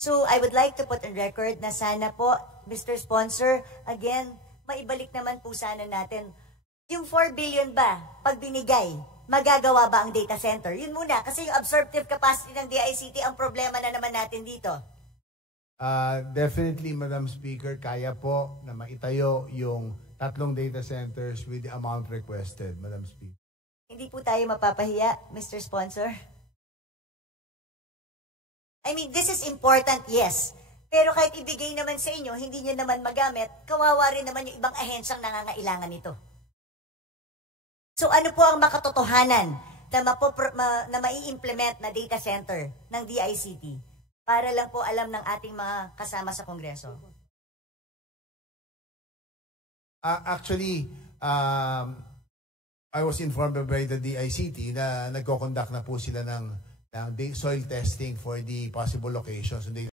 So I would like to put on record na sana po, Mr. Sponsor, again, maibalik naman po sana natin. Yung 4 billion ba, pag binigay, magagawa ba ang data center? Yun muna, kasi yung absorptive capacity ng DICT ang problema na naman natin dito. Definitely, Madam Speaker, kaya po na maitayo yung 3 data centers with the amount requested, Madam Speaker. Hindi po tayo mapapahiya, Mr. Sponsor. I mean, this is important, yes. Pero kahit ibigay naman sa inyo, hindi nyo naman magamit, kawawa rin naman yung ibang ahensyang nangangailangan nito. So ano po ang makatotohanan na mai-implement na data center ng DICT? Para lang po alam ng ating mga kasama sa Kongreso. Actually, I was informed by the DICT na nagko-conduct na po sila ng soil testing for the possible locations.